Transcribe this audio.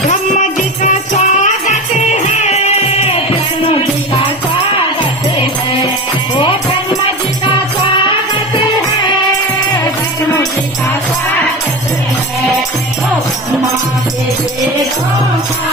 ब्रह्म जी का स्वागत है, विष्णु जी का स्वागत है। ओ ब्रह्म जी का स्वागत है, विष्णु जी का स्वागत है। ओ ब्रह्मा के वेदों का